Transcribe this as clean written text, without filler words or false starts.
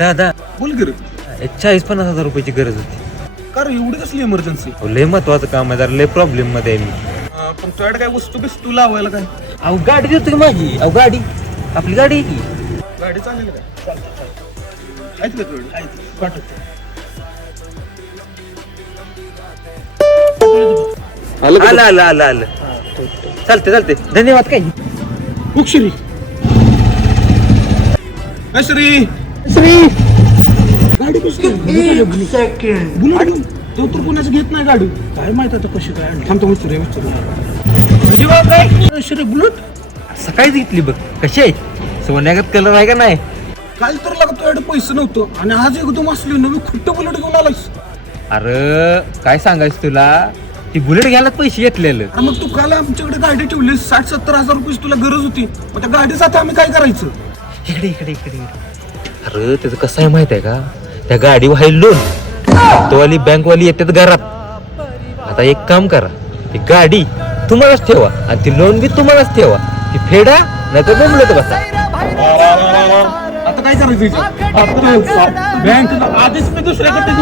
दादा बोल गिर 40-50 रुपयाची गरज होती. कारण एवढी कसली इमर्जन्सी? अहो, लय महत्वाचं काम आहे, जरा लय प्रॉब्लेम मध्ये आहे मी. पण तुझ्याकडे काय वस्तू बिस्तू लावायला काय? अहो गाडी देतो की माझी. अहो गाडी आपली गाडी आहे की. गाडी चालेल काय? चालतं आहेत का तुझ्याकडे? पाठवतो. आलं आलं आलं आलं चालते चालते धन्यवाद. काय श्री श्री श्री गाडी कशी बुलेट तो तर कोणाचं घेत नाही गाडी. काय माहित आता कशी काय थांबतो विचार श्री बुलेट सकाळीच घेतली बघ. कशी आहे? सोन्यागत कलर आहे का नाही? काल तर लागत तुझ्याकडे पैसे नव्हतं आणि आज एकदम असली नवी खुट्ट बुलेट घेऊन आलायस. अरे काय सांगायचं तुला, ती बुलेट घ्यायलाच पैसे घेतलेलं. अरे मग तू काल आमच्याकडे गाडी ठेवली 60-70 हजार रुपये तुला गरज होती. मग त्या गाडीचं आता आम्ही काय करायचं? इकडे इकडे इकडे. अरे त्याचं कसं आहे माहित आहे का, त्या गाडीवर आहे लोन. हप्तेवाली बँकवाली येतात घरात. आता एक काम करा, ती गाडी तुम्हालाच ठेवा आणि ती लोन बी तुम्हालाच ठेवा. ती फेडा नाही तर बोंबलत बसा. आता काय करायचं? बँक आधीच मी दुसऱ्याकडे